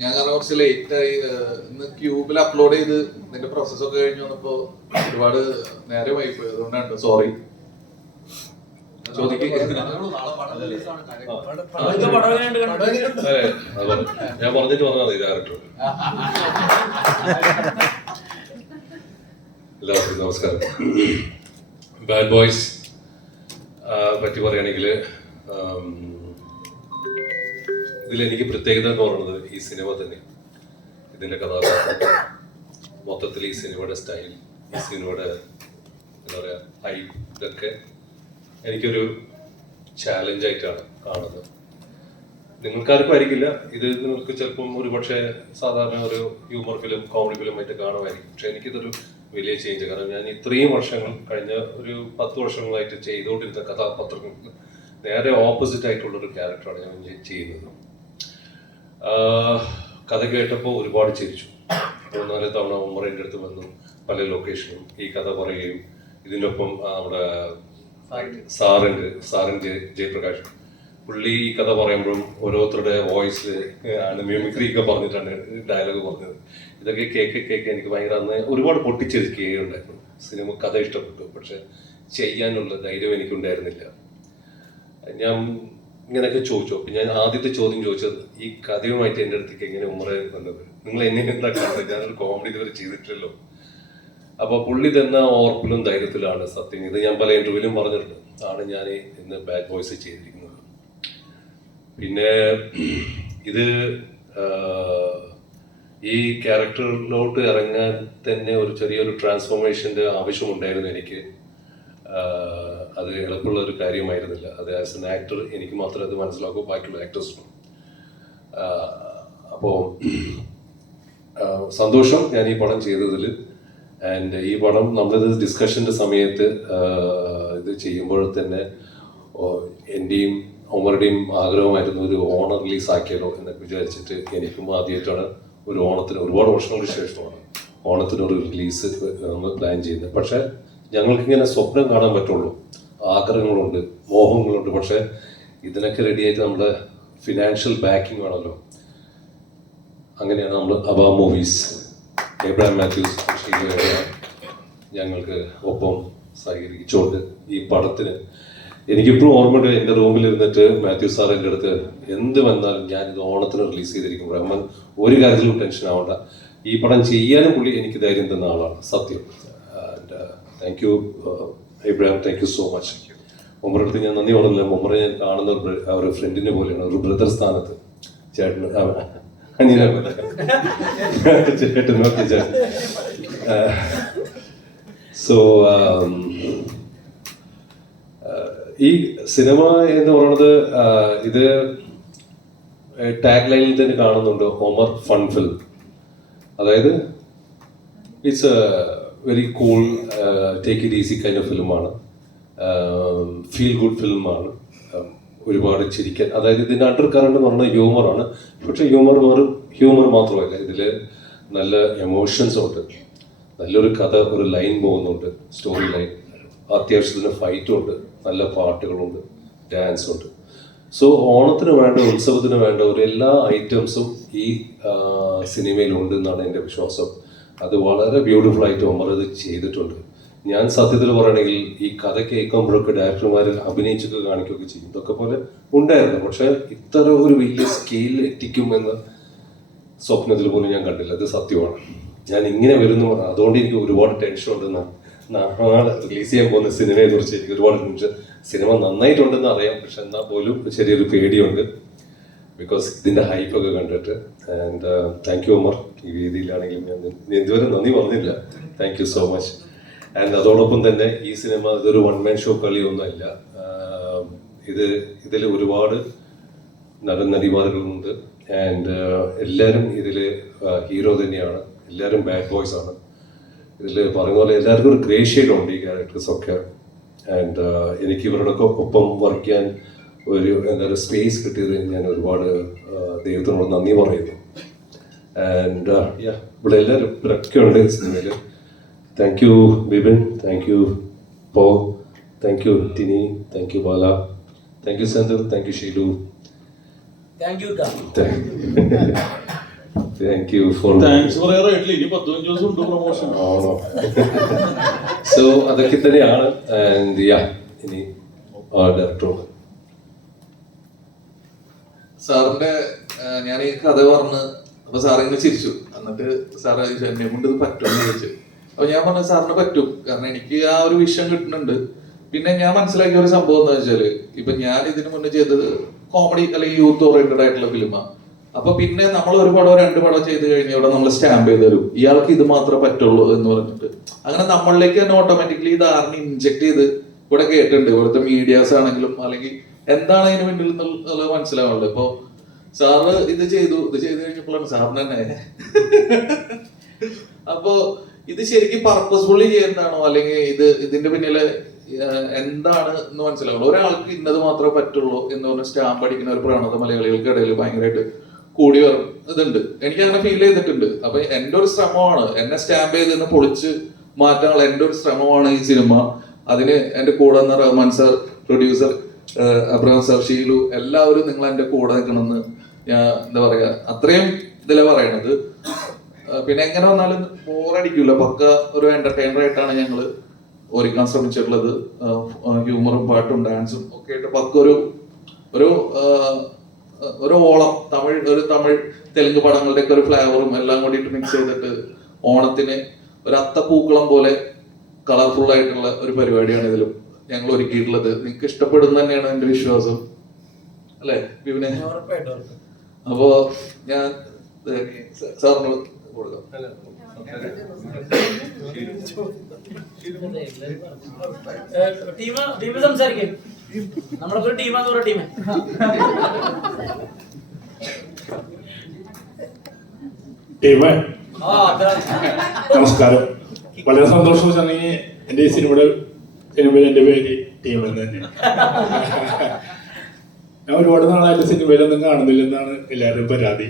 ഞാൻ കാരണം കുറച്ച് ലേറ്റ് ആയി. ഇന്ന് ക്യൂബിൽ അപ്ലോഡ് ചെയ്ത് ഇതിന്റെ പ്രോസസ് ഒക്കെ കഴിഞ്ഞ് വന്നപ്പോ ഒരുപാട് നേരമായി പോയി. അതുകൊണ്ടാണ് സോറി. ഞാൻ പറഞ്ഞിട്ട് പറഞ്ഞാൽ ഡയറക്ടർ. എല്ലാവർക്കും നമസ്കാരം. ബാഡ് ബോയ്സ് പറ്റി പറയുകയാണെങ്കിൽ ഇതിലെനിക്ക് പ്രത്യേകത എന്ന് പറയുന്നത് ഈ സിനിമ തന്നെ, ഇതിൻ്റെ കഥാപാത്രം, മൊത്തത്തിൽ ഈ സിനിമയുടെ സ്റ്റൈൽ, ഈ സിനിമയുടെ എന്താ പറയുക ഹൈപ്പ്, ഇതൊക്കെ എനിക്കൊരു ചാലഞ്ചായിട്ടാണ് കാണുന്നത്. നിങ്ങൾക്കാർക്കും ആയിരിക്കില്ല ഇത്, നിങ്ങൾക്ക് ചിലപ്പം ഒരു പക്ഷേ സാധാരണ ഒരു ഹ്യൂമർ ഫിലിം, കോമഡി ഫിലിം ആയിട്ട് കാണുമായിരിക്കും. പക്ഷെ എനിക്കിതൊരു വലിയ ചേഞ്ച്. കാരണം ഞാൻ ഇത്രയും വർഷങ്ങൾ, കഴിഞ്ഞ ഒരു 10 വർഷങ്ങളായിട്ട് ചെയ്തുകൊണ്ടിരുന്ന കഥാപാത്രങ്ങൾക്ക് നേരെ ഓപ്പോസിറ്റ് ആയിട്ടുള്ളൊരു ക്യാരക്ടറാണ് ഞാൻ ചെയ്യുന്നത്. കഥ കേട്ടപ്പോൾ ഒരുപാട് ചിരിച്ചു. 3-4 തവണ ഉമ്മറിൻ്റെ അടുത്ത് വന്നു, പല ലൊക്കേഷനും ഈ കഥ പറയുകയും ഇതിനൊപ്പം നമ്മുടെ സാറിൻ്റെ ജയപ്രകാശ് പുള്ളി ഈ കഥ പറയുമ്പോഴും ഓരോരുത്തരുടെ വോയിസിൽ ആണ് മ്യൂമിക്രി ഒക്കെ പറഞ്ഞിട്ടാണ് ഡയലോഗ് പറഞ്ഞത്. ഇതൊക്കെ കേക്ക് എനിക്ക് ഭയങ്കര അന്ന് ഒരുപാട് പൊട്ടിച്ചിരിക്കുകയുണ്ടായിരുന്നു. സിനിമ കഥ ഇഷ്ടപ്പെട്ടു, പക്ഷെ ചെയ്യാനുള്ള ധൈര്യം എനിക്കുണ്ടായിരുന്നില്ല. ഞാൻ ഇങ്ങനെയൊക്കെ ചോദിച്ചു. അപ്പം ഞാൻ ആദ്യത്തെ ചോദ്യം ചോദിച്ചത്, ഈ കഥയുമായിട്ട് എൻ്റെ അടുത്തേക്ക് എങ്ങനെ ഉമ്മറ വന്നത്, നിങ്ങൾ എന്നെ എന്താ കാണുന്നത്, ഞാനൊരു കോമഡി ഇതുവരെ ചെയ്തിട്ടില്ലല്ലോ. അപ്പോൾ പുള്ളി തന്ന ഓർപ്പിലും ധൈര്യത്തിലാണ് സത്യം. ഇത് ഞാൻ പല ഇൻ്റർവ്യൂവിലും പറഞ്ഞിട്ടുണ്ട്, ആണ് ഞാൻ ഇന്ന് ബാഡ് ബോയ്സ് ചെയ്തിരിക്കുന്നത്. പിന്നെ ഇത് ഈ ക്യാരക്ടറിലോട്ട് ഇറങ്ങാൻ തന്നെ ഒരു ചെറിയൊരു ട്രാൻസ്ഫോർമേഷൻ്റെ ആവശ്യമുണ്ടായിരുന്നു എനിക്ക്. അത് എളുപ്പമുള്ള ഒരു കാര്യമായിരുന്നില്ല. അത് ആസ് എൻ ആക്ടർ എനിക്ക് മാത്രമേ അത് മനസ്സിലാക്കൂ, ബാക്കിയുള്ള ആക്ടേഴ്സിനും. അപ്പോൾ സന്തോഷം ഞാൻ ഈ പടം ചെയ്തതിൽ. ആൻഡ് ഈ പടം നമ്മളിത് ഡിസ്കഷൻ്റെ സമയത്ത് ഇത് ചെയ്യുമ്പോൾ തന്നെ എൻ്റെയും ഉമറുടെയും ആഗ്രഹമായിരുന്നു ഒരു ഓണം റിലീസ് ആക്കിയാലോ എന്നൊക്കെ വിചാരിച്ചിട്ട്. എനിക്കും ആദ്യമായിട്ടാണ് ഒരു ഓണത്തിന്, ഒരുപാട് വർഷങ്ങൾക്ക് ശേഷമാണ് ഓണത്തിനൊരു റിലീസ് നമ്മൾ പ്ലാൻ ചെയ്യുന്നത്. പക്ഷേ ഞങ്ങൾക്കിങ്ങനെ സ്വപ്നം കാണാൻ പറ്റുള്ളൂ, ആഗ്രഹങ്ങളുണ്ട്, മോഹങ്ങളുണ്ട്. പക്ഷേ ഇതിനൊക്കെ റെഡിയായിട്ട് നമ്മുടെ ഫിനാൻഷ്യൽ ബാക്കിംഗ് വേണമല്ലോ. അങ്ങനെയാണ് നമ്മൾ അബ മൂവീസ്, എബ്രഹാം മാത്യൂസ് ഞങ്ങൾക്ക് ഒപ്പം സഹകരിച്ചുകൊണ്ട് ഈ പടത്തിന്. എനിക്കിപ്പോഴും ഓർമ്മയുണ്ട്, എൻ്റെ റൂമിൽ ഇരുന്നിട്ട് മാത്യു സാർ എൻ്റെ അടുത്ത് എന്ത് വന്നാലും ഞാനിത് ഓണത്തിന് റിലീസ് ചെയ്തിരിക്കും റഹ്മാൻ, ഒരു കാര്യത്തിലും ടെൻഷൻ ആവണ്ട, ഈ പടം ചെയ്യാനും പുള്ളി എനിക്ക് ധൈര്യം തന്ന ആളാണ് സത്യം. And thank you Ibrahim, thank ു സോ മച്ച്. ഉമ്മറുടെ അടുത്ത് ഞാൻ നന്ദി പറഞ്ഞില്ല. ഉമ്മറെ ഞാൻ കാണുന്ന ഒരു ഫ്രണ്ടിനെ പോലെയാണ്, ഒരു ബ്രദർ സ്ഥാനത്ത്. ചേട്ടന് അനിയനെ പോലെ ചേട്ടനൊക്കെ ചേട്ടൻ. സോ ഈ സിനിമ എന്ന് പറയുന്നത്, ഇത് ടാഗ് ലൈനിൽ തന്നെ കാണുന്നുണ്ട്, ഒമർ ഫൺ ഫിലിം. അതായത് it's a very cool, take it easy kind of ഫിലിമാണ്, ഫീൽ ഗുഡ് ഫിലിമാണ്, ഒരുപാട് ചിരിക്കാൻ. അതായത് ഇതിൻ്റെ അണ്ടർ കറണ്ട് എന്ന് പറഞ്ഞാൽ ഹ്യൂമറാണ്. പക്ഷെ ഹ്യൂമർ മാത്രമല്ല, ഇതിൽ നല്ല എമോഷൻസ് ഉണ്ട്, നല്ലൊരു കഥ, ഒരു ലൈൻ പോകുന്നുണ്ട്, സ്റ്റോറി ലൈൻ, അത്യാവശ്യത്തിന് ഫൈറ്റും ഉണ്ട്, നല്ല പാട്ടുകളുണ്ട്, ഡാൻസ് ഉണ്ട്. സോ ഓണത്തിന് വേണ്ട, ഉത്സവത്തിന് വേണ്ട ഒരു എല്ലാ ഐറ്റംസും ഈ സിനിമയിലുണ്ട് എന്നാണ് എൻ്റെ വിശ്വാസം. അത് വളരെ ബ്യൂട്ടിഫുൾ ആയിട്ട് ഉമർ ഇത് ചെയ്തിട്ടുണ്ട്. ഞാൻ സത്യത്തിൽ പറയുകയാണെങ്കിൽ ഈ കഥ കേൾക്കുമ്പോഴൊക്കെ ഡയറക്ടർമാർ അഭിനയിച്ചൊക്കെ കാണിക്കുകയൊക്കെ ചെയ്യും, ഇതൊക്കെ പോലെ ഉണ്ടായിരുന്നു. പക്ഷെ ഇത്ര ഒരു വലിയ സ്കെയിലിൽ എത്തിക്കുമെന്ന് സ്വപ്നത്തിൽ പോലും ഞാൻ കണ്ടില്ല. അത് സത്യമാണ്. ഞാൻ ഇങ്ങനെ വരുന്നു പറഞ്ഞു, അതുകൊണ്ട് എനിക്ക് ഒരുപാട് ടെൻഷൻ ഉണ്ടെന്നാണ്. നാളെ റിലീസ് ചെയ്യാൻ പോകുന്ന സിനിമയെ കുറിച്ച് എനിക്ക് ഒരുപാട് ടെൻഷൻ. സിനിമ നന്നായിട്ടുണ്ടെന്ന് അറിയാം, പക്ഷെ എന്നാൽ പോലും ചെറിയൊരു പേടിയുണ്ട്, ബിക്കോസ് ഇതിൻ്റെ ഹൈപ്പൊക്കെ കണ്ടിട്ട്. And thank you Umar. ഈ വേദിയിലാണെങ്കിലും ഞാൻ ഇതുവരെ നന്ദി പറഞ്ഞില്ല. Thank you so much. And അതോടൊപ്പം തന്നെ ഈ സിനിമ ഇതൊരു വൺ മാൻ ഷോ കളിയൊന്നുമല്ല. ഇതിൽ ഒരുപാട് നടിമാരുകളുണ്ട്. ആൻഡ് എല്ലാവരും ഇതിൽ ഹീറോ തന്നെയാണ്, എല്ലാവരും ബാഡ് ബോയ്സ് ആണ്. ഇതിൽ പറയുന്ന പോലെ എല്ലാവർക്കും ഒരു ഗ്രേ ഷെയ്ഡുണ്ട് ഈ ക്യാരക്ടേഴ്സൊക്കെ. ആൻഡ് എനിക്ക് ഇവരുടെ ഒപ്പം വർക്ക് ചെയ്യാൻ ഒരു സ്പേസ് കിട്ടിയത് ഞാൻ ഒരുപാട് ദൈവത്തിനോട് നന്ദി പറയുന്നു. ആൻഡ് ഇവിടെ എല്ലാവരും ഇവരൊക്കെ ഉണ്ട് സിനിമയിൽ. Thank you Bibin, thank you Paul, thank you Tini, thank you Bala, thank you Senthil, thank you Sheelu. Thank you for thanks പറയാറായിട്ടില്ല, ഇനി 15 ദിവസം ഉണ്ട് പ്രൊമോഷൻ. ആണോ? സോ അതൊക്കെ തന്നെയാണ്. ആൻഡ് യാ, ഇനി ഡയറക്ടറോട് സാറിന്റെ ഞാൻ ഈ കഥ പറഞ്ഞ് അപ്പൊ സാറിങ്ങനെ ചിരിച്ചു. എന്നിട്ട് സാറ് എന്നെ കൊണ്ട് ഇത് പറ്റുമെന്ന് ചോദിച്ചു. അപ്പൊ ഞാൻ പറഞ്ഞ സാറിന് പറ്റും, കാരണം എനിക്ക് ആ ഒരു വിഷയം കിട്ടുന്നുണ്ട്. പിന്നെ ഞാൻ മനസ്സിലാക്കിയ ഒരു സംഭവം എന്താ വെച്ചാല്, ഇപ്പൊ ഞാൻ ഇതിനു മുന്നേ ചെയ്തത് കോമഡി അല്ലെങ്കിൽ യൂത്ത് ഓറിയന്റഡ് ആയിട്ടുള്ള ഫിലിമാണ്. അപ്പൊ പിന്നെ നമ്മൾ ഒരു പടം 2 പടം ചെയ്ത് കഴിഞ്ഞാൽ ഇവിടെ നമ്മൾ സ്റ്റാമ്പ് ചെയ്ത് തരും, ഇയാൾക്ക് ഇത് മാത്രമേ പറ്റുള്ളൂ എന്ന് പറഞ്ഞിട്ട്. അങ്ങനെ നമ്മളിലേക്ക് തന്നെ ഓട്ടോമാറ്റിക്കലി ധാരണ ഇൻജെക്ട് ചെയ്ത് ഇവിടെ കേട്ടിട്ടുണ്ട്. ഇവിടുത്തെ മീഡിയാസ് ആണെങ്കിലും അല്ലെങ്കിൽ എന്താണ് അതിന് പിന്നിൽ എന്നുള്ളത് മനസ്സിലാവുന്നുണ്ട്. ഇപ്പൊ സാറ് ഇത് ചെയ്ത് കഴിഞ്ഞപ്പോഴാണ് സാറിന് തന്നെ അപ്പൊ ഇത് ശരിക്കും പർപ്പസ്ഫുള്ളി ചെയ്യുന്നതാണോ അല്ലെങ്കിൽ ഇതിന്റെ പിന്നില് എന്താണ് എന്ന് മനസ്സിലാവുള്ളൂ. ഒരാൾക്ക് ഇന്നത് മാത്രമേ പറ്റുള്ളൂ എന്ന് പറഞ്ഞ സ്റ്റാമ്പ് അടിക്കുന്ന ഒരു പ്രവണത മലയാളികൾക്കിടയിൽ ഭയങ്കരമായിട്ട് കൂടി ഇതുണ്ട്. എനിക്ക് അങ്ങനെ ഫീൽ ചെയ്തിട്ടുണ്ട്. അപ്പൊ എന്റെ ഒരു ശ്രമമാണ്, എന്നെ സ്റ്റാമ്പ് ചെയ്ത് പൊളിച്ച് മാറ്റാനുള്ള എന്റെ ഒരു ശ്രമമാണ് ഈ സിനിമ. അതിന് എന്റെ കൂടെ നിന്ന് Rahman sir, producer Abraham sir, Sheelu, എല്ലാവരും നിങ്ങൾ എന്റെ കൂടെ നിൽക്കണമെന്ന് ഞാൻ എന്താ പറയാ അത്രയും ഇതിലെ പറയണത്. പിന്നെ എങ്ങനെ വന്നാലും ബോറടിക്കൂല, പക്ക ഒരു എന്റർടൈനർ ആയിട്ടാണ് ഞങ്ങൾ ഒരുക്കാൻ ശ്രമിച്ചിട്ടുള്ളത്. ഹ്യൂമറും പാട്ടും ഡാൻസും ഒക്കെ ആയിട്ട് പക്ക ഒരു ഓളം തമിഴ് തെലുങ്ക് പടങ്ങളുടെ ഒക്കെ ഒരു ഫ്ലേവറും എല്ലാം കൂടിയിട്ട് മിക്സ് ചെയ്തിട്ട് ഓണത്തിന് ഒരു അത്തപ്പൂക്കളം പോലെ കളർഫുൾ ആയിട്ടുള്ള ഒരു പരിപാടിയാണ് ഇതിലും ഞങ്ങൾ ഒരുക്കിയിട്ടുള്ളത്. നിങ്ങൾക്ക് ഇഷ്ടപ്പെടുന്ന തന്നെയാണ് എന്റെ വിശ്വാസം, അല്ലെ വിപിനെ? അപ്പോ ഞാൻ സാറിന് കൊടുക്കാം. ടീം സംസാരിക്കും. നമ്മളൊക്കെ ടീമാന്ന് പറഞ്ഞ ടീം. ടീമേ നമസ്കാരം. വളരെ സന്തോഷം വെച്ചാണെങ്കിൽ എൻ്റെ ഈ സിനിമയിൽ എൻ്റെ പേര് ടീം എന്ന് തന്നെയാണ്. ഞാൻ ഒരുപാട് നാളായിട്ട് സിനിമയിലൊന്നും കാണുന്നില്ലെന്നാണ് എല്ലാവരും പരാതി.